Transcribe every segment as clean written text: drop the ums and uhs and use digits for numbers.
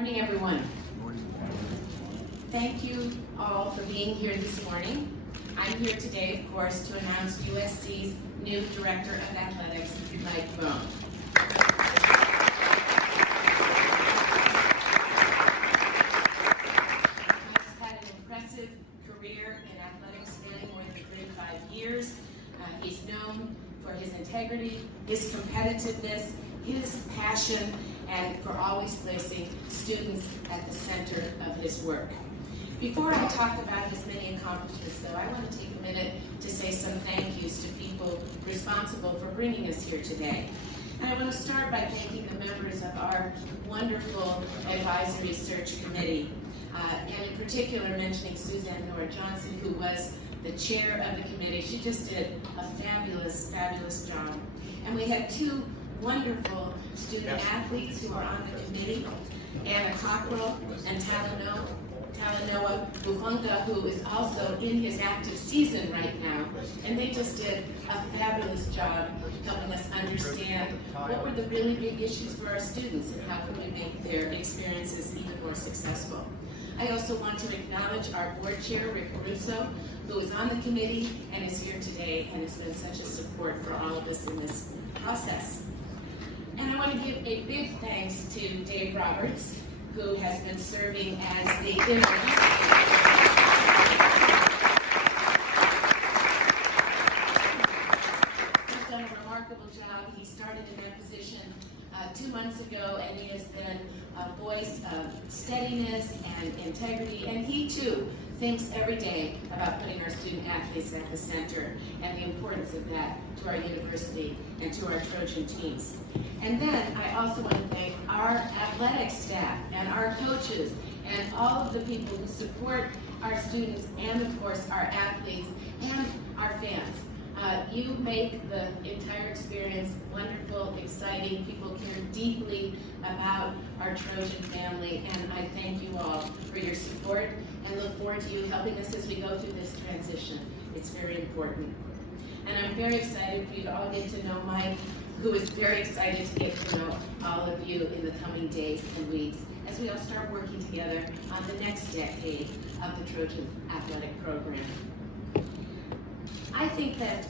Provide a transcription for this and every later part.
Morning, everyone. Thank you all for being here this morning. I'm here today, of course, to announce USC's new Director of Athletics, Mike Bohn. Mike's had an impressive career in athletics spanning more than 35 years. He's known for his integrity, his competitiveness, his passion, and for always placing students at the center of his work. Before I talk about his many accomplishments, though, I want to take a minute to say some thank yous to people responsible for bringing us here today. And I want to start by thanking the members of our wonderful advisory search committee, and in particular mentioning Suzanne Nora Johnson, who was the chair of the committee. She just did a fabulous, fabulous job. And we had two wonderful student athletes who are on the committee, Anna Cockrell and Talanoa Bufunga, who is also in his active season right now. And they just did a fabulous job helping us understand what were the really big issues for our students and how can we make their experiences even more successful. I also want to acknowledge our board chair, Rick Caruso, who is on the committee and is here today and has been such a support for all of us in this process. And I want to give a big thanks to Dave Roberts, who has been serving as the interim. He's done a remarkable job. He started in that position 2 months ago, and he has been a voice of steadiness and integrity, and he too thinks every day about putting our student athletes at the center and the importance of that to our university and to our Trojan teams. And then I also want to thank our athletic staff and our coaches and all of the people who support our students and, of course, our athletes and our fans. You make the entire experience wonderful, exciting. People care deeply about our Trojan family, and I thank you all for your support and look forward to you helping us as we go through this transition. It's very important. And I'm very excited for you to all get to know Mike, who is very excited to get to know all of you in the coming days and weeks as we all start working together on the next decade of the Trojan athletic program. I think that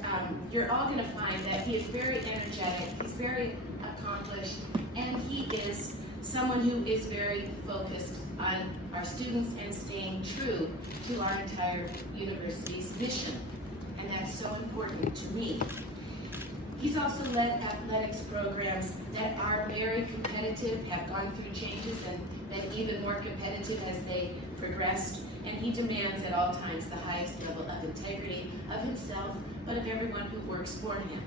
you're all going to find that he is very energetic, he's very accomplished, and he is someone who is very focused on our students and staying true to our entire university's mission. And that's so important to me. He's also led athletics programs that are very competitive, have gone through changes, and been even more competitive as they progressed. And he demands at all times the highest level of integrity of himself, but of everyone who works for him.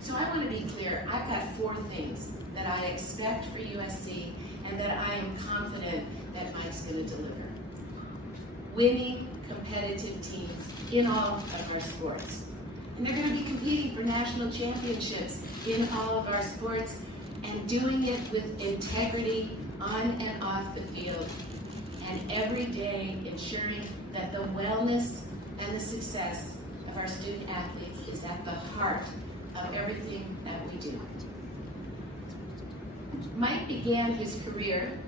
So I want to be clear, I've got 4 things that I expect for USC and that I am confident that Mike's going to deliver. Winning competitive teams in all of our sports. And they're going to be competing for national championships in all of our sports and doing it with integrity on and off the field. And every day ensuring that the wellness and the success of our student athletes is at the heart of everything that we do. Mike began his career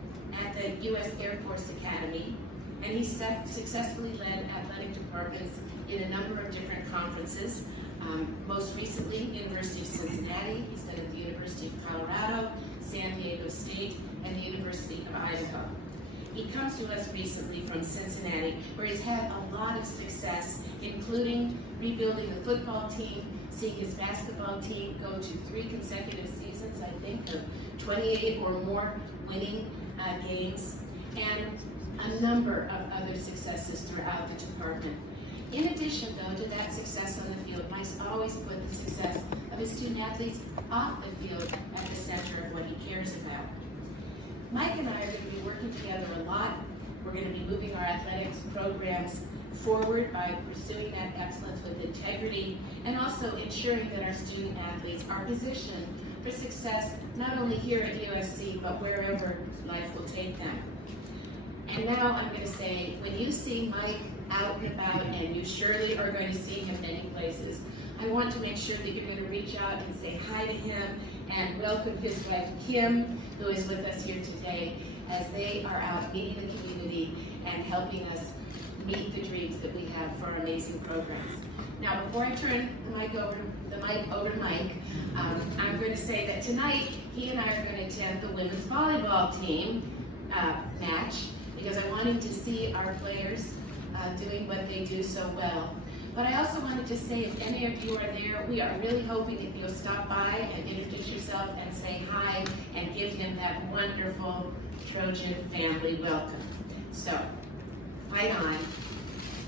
at the U.S. Air Force Academy, and he successfully led athletic departments in a number of different conferences. Most recently, University of Cincinnati. He's been at the University of Colorado, San Diego State, and the University of Idaho. He comes to us recently from Cincinnati, where he's had a lot of success, including rebuilding the football team, seeing his basketball team go to 3 consecutive seasons, I think, of 28 or more winning games, and a number of other successes throughout the department. In addition, though, to that success on the field, Mike's always put the success of his student athletes off the field at the center of what he cares about. Mike and I are going to be working together a lot. We're going to be moving our athletics programs forward by pursuing that excellence with integrity and also ensuring that our student athletes are positioned for success not only here at USC, but wherever life will take them. And now I'm going to say, when you see Mike out and about, and you surely are going to see him many places, I want to make sure that you're going to reach out and say hi to him and welcome his wife, Kim, who is with us here today, as they are out meeting the community and helping us meet the dreams that we have for our amazing programs. Now, before I turn the mic over to Mike, I'm going to say that tonight he and I are going to attend the women's volleyball team match, because I wanted to see our players doing what they do so well. But I also wanted to say, if any of you are there, we are really hoping if you'll stop by and introduce yourself and say hi and give him that wonderful Trojan family welcome. So, fight on.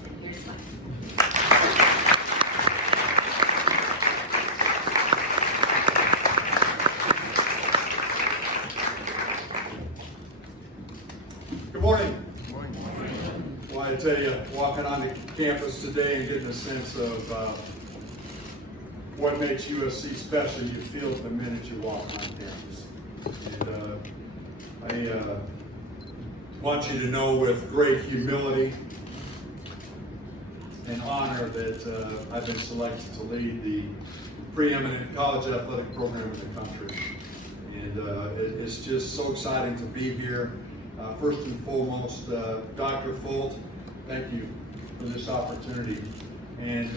And here's Mike. Good morning. Good morning. Well, I tell you, walking on the campus today and getting a sense of what makes USC special, you feel it the minute you walk on campus. And I want you to know with great humility and honor that I've been selected to lead the preeminent college athletic program in the country. And it's just so exciting to be here. First and foremost, Dr. Folt, thank you for this opportunity. And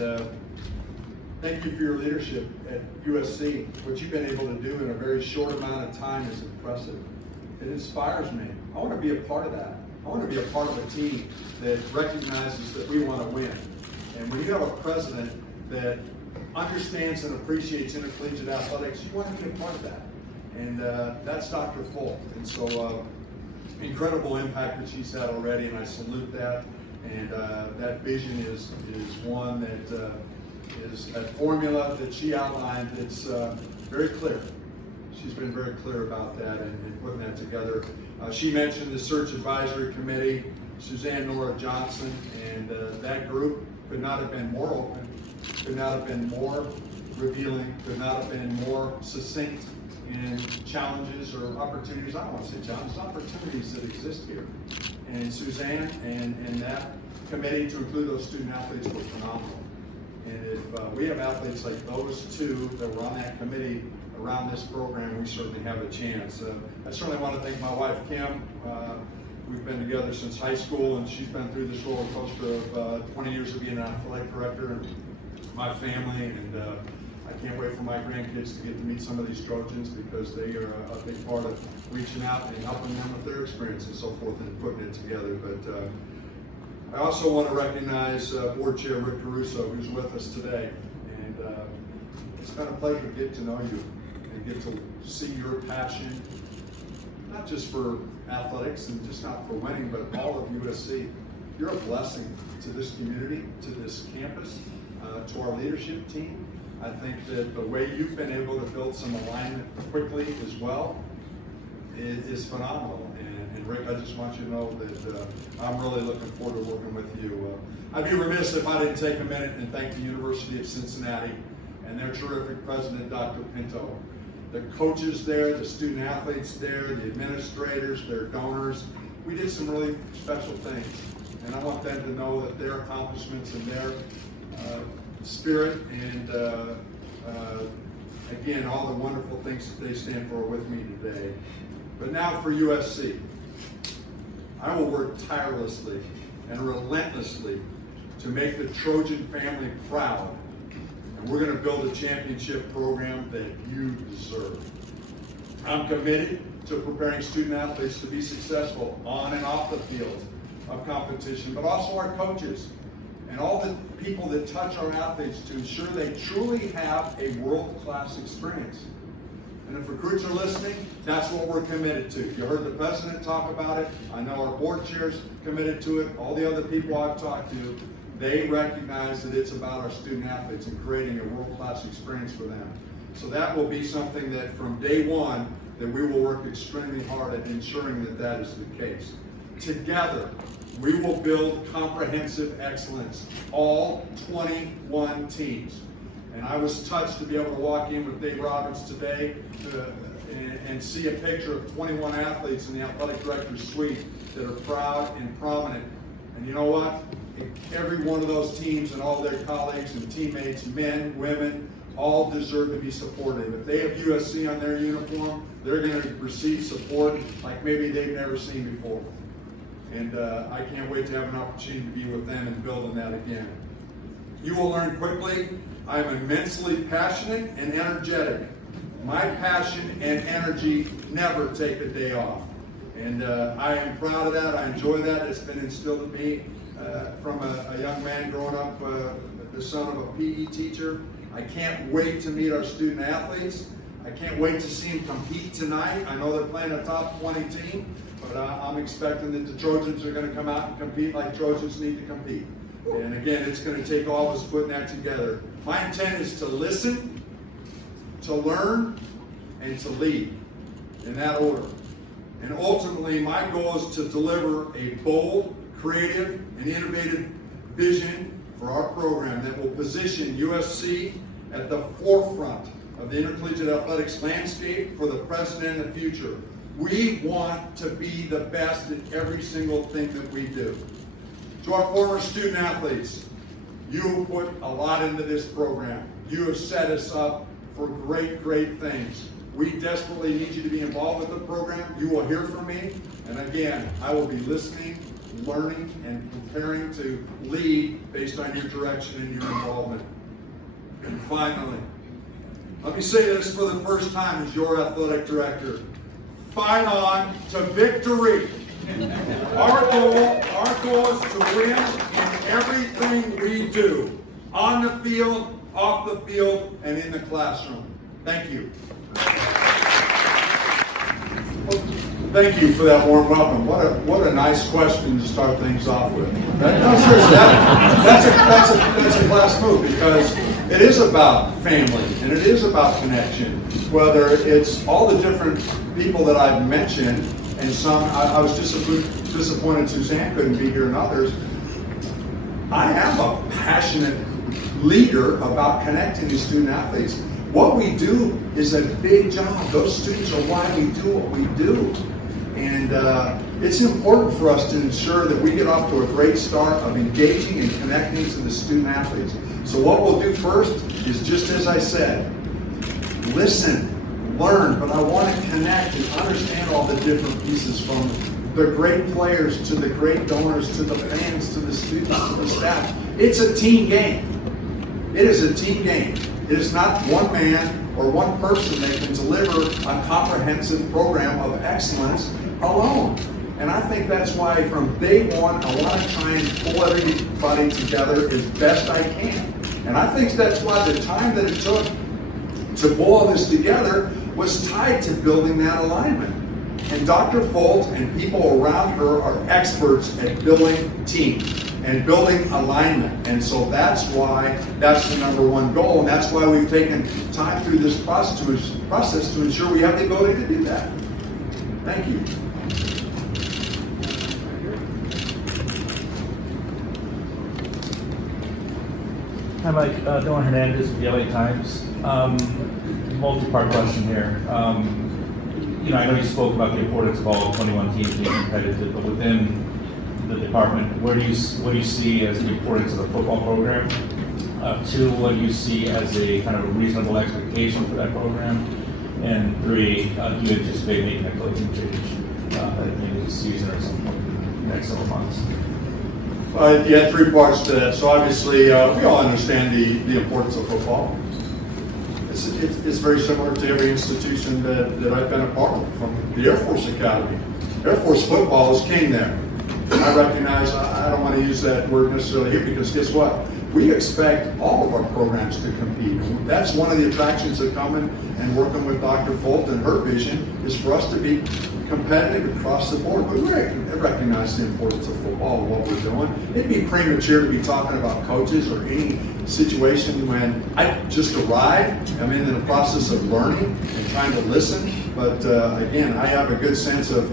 thank you for your leadership at USC. What you've been able to do in a very short amount of time is impressive. It inspires me. I want to be a part of that. I want to be a part of a team that recognizes that we want to win. And when you have a president that understands and appreciates intercollegiate athletics, you want to be a part of that. And that's Dr. Folt. And so incredible impact that she's had already, and I salute that. And that vision is one that is a formula that she outlined that's very clear. She's been very clear about that and putting that together. She mentioned the search advisory committee, Suzanne Nora Johnson, and that group could not have been more open, could not have been more revealing, could not have been more succinct in challenges or opportunities. I don't want to say challenges, opportunities that exist here. And Suzanne and that committee, to include those student athletes, were phenomenal. And if we have athletes like those two that were on that committee around this program, we certainly have a chance. I certainly want to thank my wife, Kim. We've been together since high school, and she's been through this roller coaster of 20 years of being an athletic director, and my family, and I can't wait for my grandkids to get to meet some of these Trojans, because they are a big part of reaching out and helping them with their experience and so forth and putting it together. But I also want to recognize Board Chair Rick Caruso, who's with us today. And it's been a pleasure to get to know you and get to see your passion, not just for athletics and just not for winning, but all of USC. You're a blessing to this community, to this campus, to our leadership team. I think that the way you've been able to build some alignment quickly as well is phenomenal. And Rick, I just want you to know that I'm really looking forward to working with you. I'd be remiss if I didn't take a minute and thank the University of Cincinnati and their terrific president, Dr. Pinto. The coaches there, the student athletes there, the administrators, their donors. We did some really special things. And I want them to know that their accomplishments and their spirit and again, all the wonderful things that they stand for with me today. But now for USC. I will work tirelessly and relentlessly to make the Trojan family proud. And we're going to build a championship program that you deserve. I'm committed to preparing student athletes to be successful on and off the field of competition, but also our coaches and all the people that touch our athletes to ensure they truly have a world-class experience. And if recruits are listening, that's what we're committed to. You heard the president talk about it. I know our board chair's committed to it. All the other people I've talked to, they recognize that it's about our student athletes and creating a world-class experience for them. So that will be something that from day one, that we will work extremely hard at ensuring that that is the case. Together, we will build comprehensive excellence, all 21 teams. And I was touched to be able to walk in with Dave Roberts today and see a picture of 21 athletes in the athletic director's suite that are proud and prominent. And you know what? Every one of those teams and all their colleagues and teammates, men, women, all deserve to be supported. If they have USC on their uniform, they're going to receive support like maybe they've never seen before. And I can't wait to have an opportunity to be with them and build on that again. You will learn quickly. I am immensely passionate and energetic. My passion and energy never take a day off. And I am proud of that. I enjoy that. It's been instilled in me from a young man growing up, the son of a PE teacher. I can't wait to meet our student athletes. I can't wait to see them compete tonight. I know they're playing a top 20 team, but I'm expecting that the Trojans are going to come out and compete like Trojans need to compete. And again, it's going to take all of us putting that together. My intent is to listen, to learn, and to lead in that order. And ultimately, my goal is to deliver a bold, creative, and innovative vision for our program that will position USC at the forefront of the intercollegiate athletics landscape for the present and the future. We want to be the best at every single thing that we do. To our former student athletes, you put a lot into this program. You have set us up for great, great things. We desperately need you to be involved with the program. You will hear from me. And again, I will be listening, learning, and preparing to lead based on your direction and your involvement. And finally, let me say this for the first time as your athletic director. Fight on to victory. Our goal is to win in everything we do, on the field, off the field, and in the classroom. Thank you. Thank you for that warm welcome. What a nice question to start things off with. That's a class move, because it is about family and it is about connection. Whether it's all the different people that I've mentioned, and some I was disappointed Suzanne couldn't be here, and others. I am a passionate leader about connecting to student athletes. What we do is a big job. Those students are why we do what we do. And it's important for us to ensure that we get off to a great start of engaging and connecting to the student athletes. So what we'll do first is, just as I said, listen, learn, but I want to connect and understand all the different pieces, from the great players to the great donors to the fans to the students to the staff. It's a team game. It is a team game. It is not one man or one person that can deliver a comprehensive program of excellence alone. And I think that's why from day one, I want to try and pull everybody together as best I can. And I think that's why the time that it took to pull all this together was tied to building that alignment. And Dr. Folt and people around her are experts at building teams and building alignment. And so that's why that's the number one goal. And that's why we've taken time through this process to ensure we have the ability to do that. Thank you. Hi, Mike. Dylan Hernandez with the LA Times. Multi-part question here. I know you spoke about the importance of all 21 teams being competitive, but within the department, what do you see as the importance of the football program? Two, what do you see as a kind of a reasonable expectation for that program? And three, do you anticipate making a coaching change at the end of the season or some point in the next several months? Yeah, three parts to that. So obviously, we all understand the importance of football. It's very similar to every institution that I've been a part of, from the Air Force Academy. Air Force football is king there. I recognize, I don't want to use that word necessarily here, because guess what? We expect all of our programs to compete. That's one of the attractions of coming and working with Dr. Folt, and her vision is for us to be competitive across the board. But we recognize the importance of football and what we're doing. It'd be premature to be talking about coaches or any situation when I just arrived. I'm in the process of learning and trying to listen. But again, I have a good sense of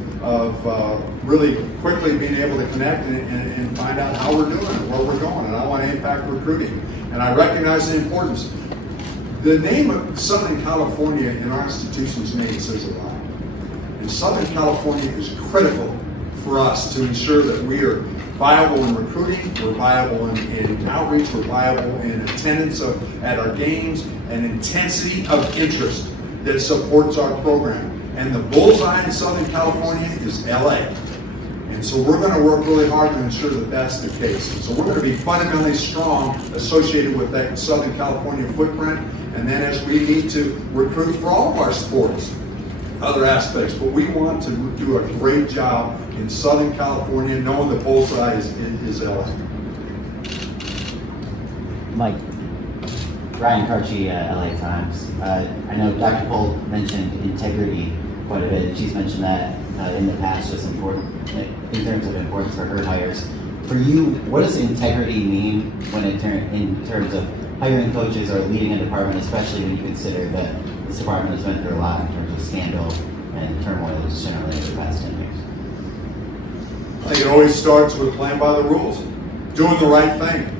really quickly being able to connect and find out how we're doing and where we're going. And I want to impact recruiting. And I recognize the importance. The name of Southern California in our institution's name says a lot. And Southern California is critical for us to ensure that we are viable in recruiting, we're viable in outreach, we're viable in attendance at our games, an intensity of interest that supports our program. And the bullseye in Southern California is LA. And so we're going to work really hard to ensure that that's the case. And so we're going to be fundamentally strong associated with that Southern California footprint. And then as we need to recruit for all of our sports, other aspects, but we want to do a great job in Southern California, knowing the bullseye is LA. Mike, Ryan Karchi, LA Times. I know Dr. Folt mentioned integrity quite a bit. She's mentioned that in the past, just important in terms of importance for her hires. For you, what does integrity mean when in terms of hiring coaches or leading a department, especially when you consider that this department has been through a lot in terms of scandal and turmoil just generally over the past 10 years? I think it always starts with playing by the rules, doing the right thing.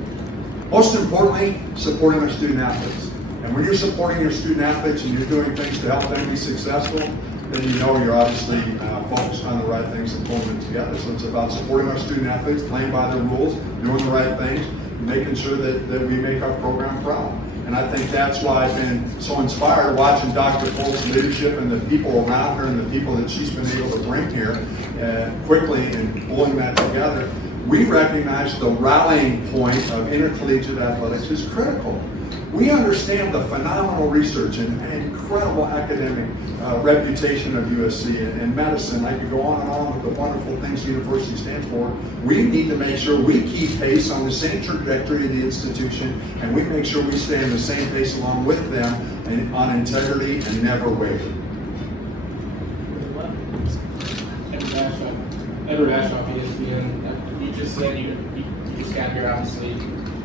Most importantly, supporting our student athletes. And when you're supporting your student athletes and you're doing things to help them be successful, then you know you're obviously focused on the right things and pulling them together. So it's about supporting our student athletes, playing by the rules, doing the right things, making sure that we make our program proud. And I think that's why I've been so inspired watching Dr. Folt's leadership and the people around her and the people that she's been able to bring here quickly and pulling that together. We recognize the rallying point of intercollegiate athletics is critical. We understand the phenomenal research and incredible academic reputation of USC and medicine. I could go on and on with the wonderful things the university stands for. We need to make sure we keep pace on the same trajectory of the institution, and we make sure we stay on the same pace along with them on integrity and never waver. Edward Ashoff, ESPN. You just said you just got here, obviously. You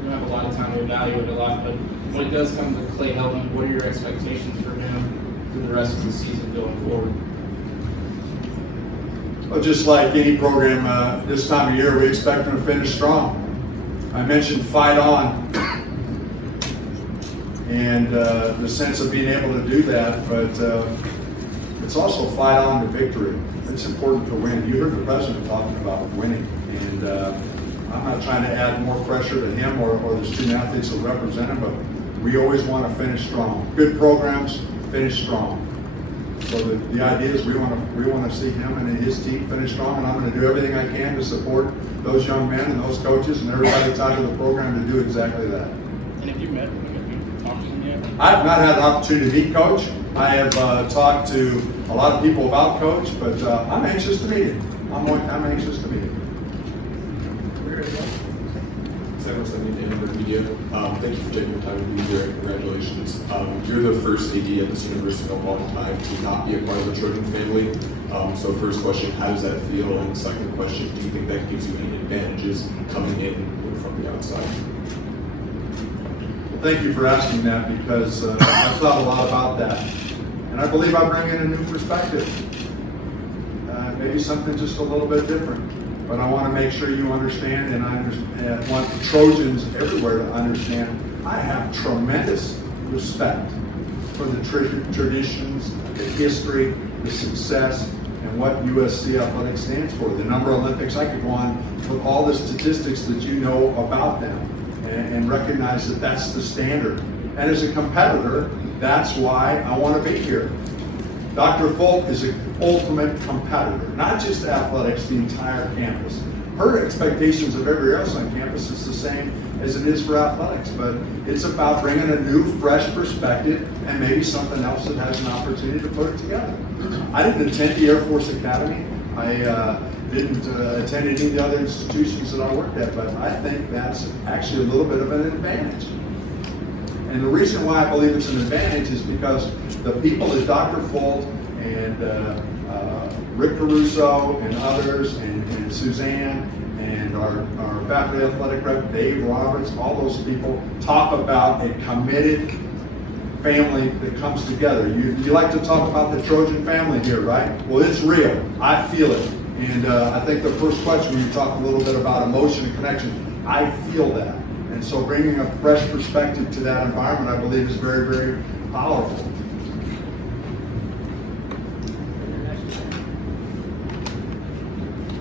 don't have a lot of time to evaluate a lot, but when it does come to Clay Helton, what are your expectations for him for the rest of the season going forward? Well, just like any program this time of year, we expect them to finish strong. I mentioned fight on and the sense of being able to do that, but it's also fight on to victory. It's important to win. You heard the president talking about winning, and I'm not trying to add more pressure to him or the student athletes that represent him, but we always want to finish strong. Good programs finish strong. So the idea is we want to see him and his team finish strong, and I'm going to do everything I can to support those young men and those coaches and everybody tied to the program to do exactly that. And if you met him, have you talked to him yet? I have not had the opportunity to meet Coach. I have talked to a lot of people about Coach, but I'm anxious to meet him. I'm anxious to meet him. Thank you for taking the time to be here. Congratulations. You're the first AD at this university in a long time to not be a part of the Trojan family. So first question, how does that feel? And second question, do you think that gives you any advantages coming in from the outside? Well, thank you for asking that, because I've thought a lot about that. And I believe I bring in a new perspective. Maybe something just a little bit different. But I want to make sure you understand, and I want Trojans everywhere to understand, I have tremendous respect for the traditions, the history, the success, and what USC athletics stands for. The number of Olympics, I could go on with all the statistics that you know about them and recognize that that's the standard. And as a competitor, that's why I want to be here. Dr. Folt is an ultimate competitor, not just athletics, the entire campus. Her expectations of everybody else on campus is the same as it is for athletics, but it's about bringing a new, fresh perspective and maybe something else that has an opportunity to put it together. I didn't attend the Air Force Academy. I didn't attend any of the other institutions that I worked at, but I think that's actually a little bit of an advantage. And the reason why I believe it's an advantage is because the people that Dr. Folt and Rick Caruso and others and Suzanne and our faculty athletic rep, Dave Roberts, all those people talk about a committed family that comes together. You like to talk about the Trojan family here, right? Well, it's real. I feel it. And I think the first question, when you talk a little bit about emotion and connection, I feel that. And so bringing a fresh perspective to that environment, I believe, is very, very powerful.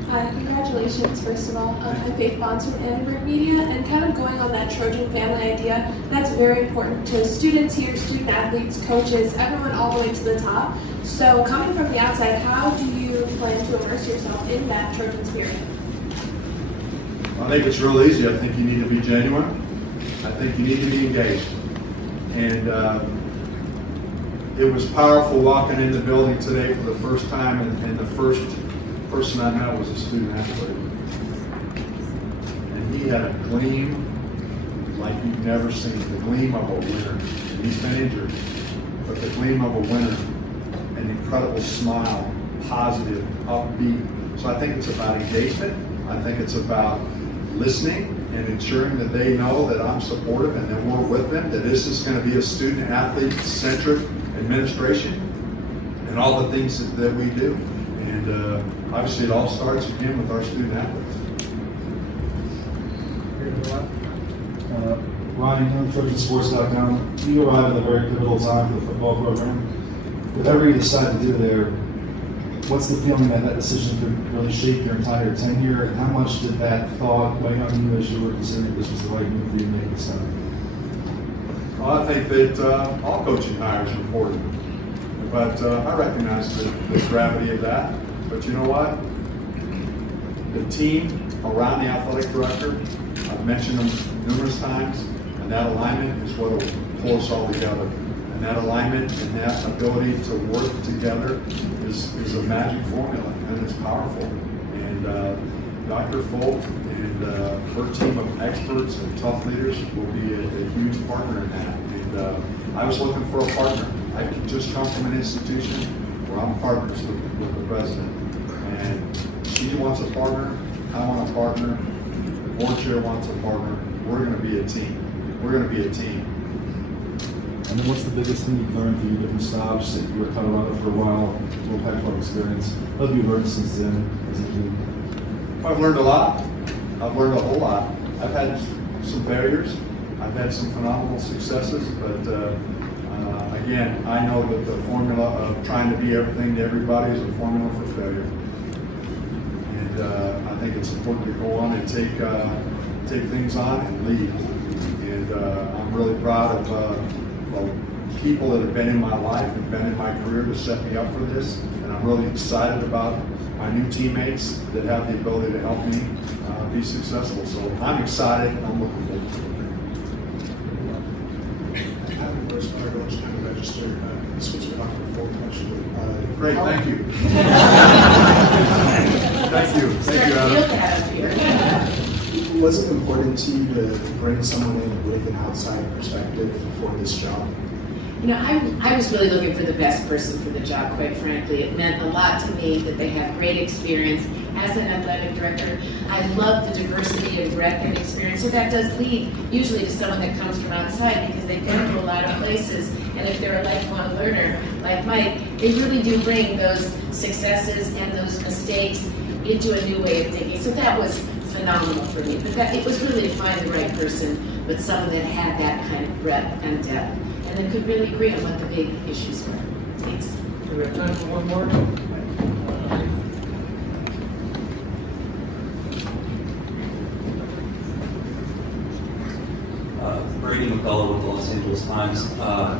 Congratulations, first of all. I'm Faith Bonds from Annenberg Media, and kind of going on that Trojan Family idea, that's very important to students here, student athletes, coaches, everyone all the way to the top. So coming from the outside, how do you plan to immerse yourself in that Trojan spirit? I think it's real easy. I think you need to be genuine. I think you need to be engaged. And it was powerful walking in the building today for the first time, and the first person I met was a student athlete. And he had a gleam like you've never seen, the gleam of a winner. And he's been injured, but the gleam of a winner, an incredible smile, positive, upbeat. So I think it's about engagement. I think it's about listening and ensuring that they know that I'm supportive and that we're with them, that this is going to be a student athlete centric administration and all the things that we do. And obviously it all starts again with our student athletes. Ryan, TrojanSports.com. You arrive at a very pivotal time for the football program. Whatever you decide to do there, what's the feeling that that decision could really shape your entire tenure, and how much did that thought weigh on you as you were considering this was the right move for you to make this time? Well, I think that all coaching hires are important, but I recognize the gravity of that. But you know what? The team around the athletic director, I've mentioned them numerous times, and that alignment is what will pull us all together. And that alignment and that ability to work together is a magic formula, and it's powerful. And Dr. Folt and her team of experts and tough leaders will be a huge partner in that. And I was looking for a partner. I could just come from an institution where I'm partners with the president. And she wants a partner, I want a partner, the board chair wants a partner. We're going to be a team. We're going to be a team. And then what's the biggest thing you've learned through your different stops? That you were Colorado for a while, a little Pac-12 experience. What have you learned since then as a team? I've learned a lot. I've learned a whole lot. I've had some failures. I've had some phenomenal successes, but again, I know that the formula of trying to be everything to everybody is a formula for failure. And I think it's important to go on and take things on and lead. And I'm really proud of people that have been in my life and been in my career to set me up for this. And I'm really excited about my new teammates that have the ability to help me be successful. So I'm excited. I'm looking forward to it. Happy first part, I was kind of registered. This was Dr. Folt, actually. Great, thank you. Thank you. Thank you, Adam. Was it important to you to bring someone in with an outside perspective for this job? You know, I was really looking for the best person for the job, quite frankly. It meant a lot to me that they have great experience as an athletic director. I love the diversity and breadth and experience. So that does lead usually to someone that comes from outside because they've been to a lot of places. And if they're a lifelong learner like Mike, they really do bring those successes and those mistakes into a new way of thinking. So that was phenomenal for me. But it was really to find the right person, but someone that had that kind of breadth and depth, and that could really agree on what the big issues were. Thanks. Do we have time for one more? Brady McCullough with the Los Angeles Times.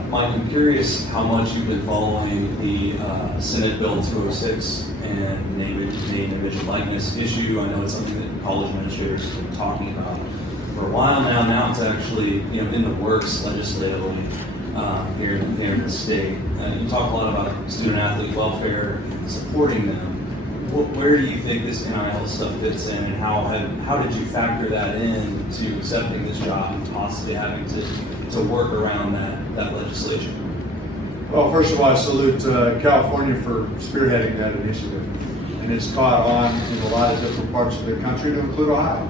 Mike, I'm curious how much you've been following the Senate Bill 206 and name, image, and likeness issue. I know it's something that college administrators have been talking about for a while now. Now it's actually in the works legislatively here in the state. You talk a lot about student athlete welfare and supporting them. Where do you think this NIL stuff fits in, and how did you factor that in to accepting this job and possibly having to work around that legislation? Well, first of all, I salute California for spearheading that initiative. And it's caught on in a lot of different parts of the country, to include Ohio.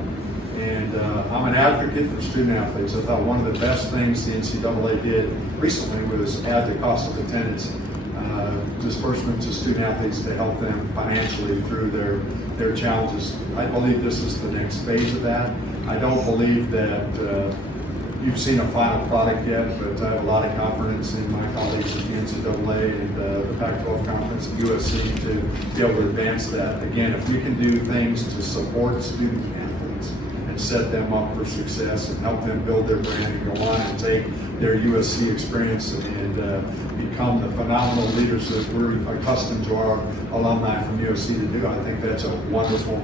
And I'm an advocate for student athletes. I thought one of the best things the NCAA did recently was add the cost of attendance disbursement to student athletes to help them financially through their challenges. I believe this is the next phase of that. I don't believe that you've seen a final product yet, but I have a lot of confidence in my colleagues at the NCAA and the Pac-12 Conference at USC to be able to advance that. Again, if we can do things to support student athletes and set them up for success and help them build their brand and go on and take their USC experience and become the phenomenal leaders that we're accustomed to our alumni from USC to do, I think that's a wonderful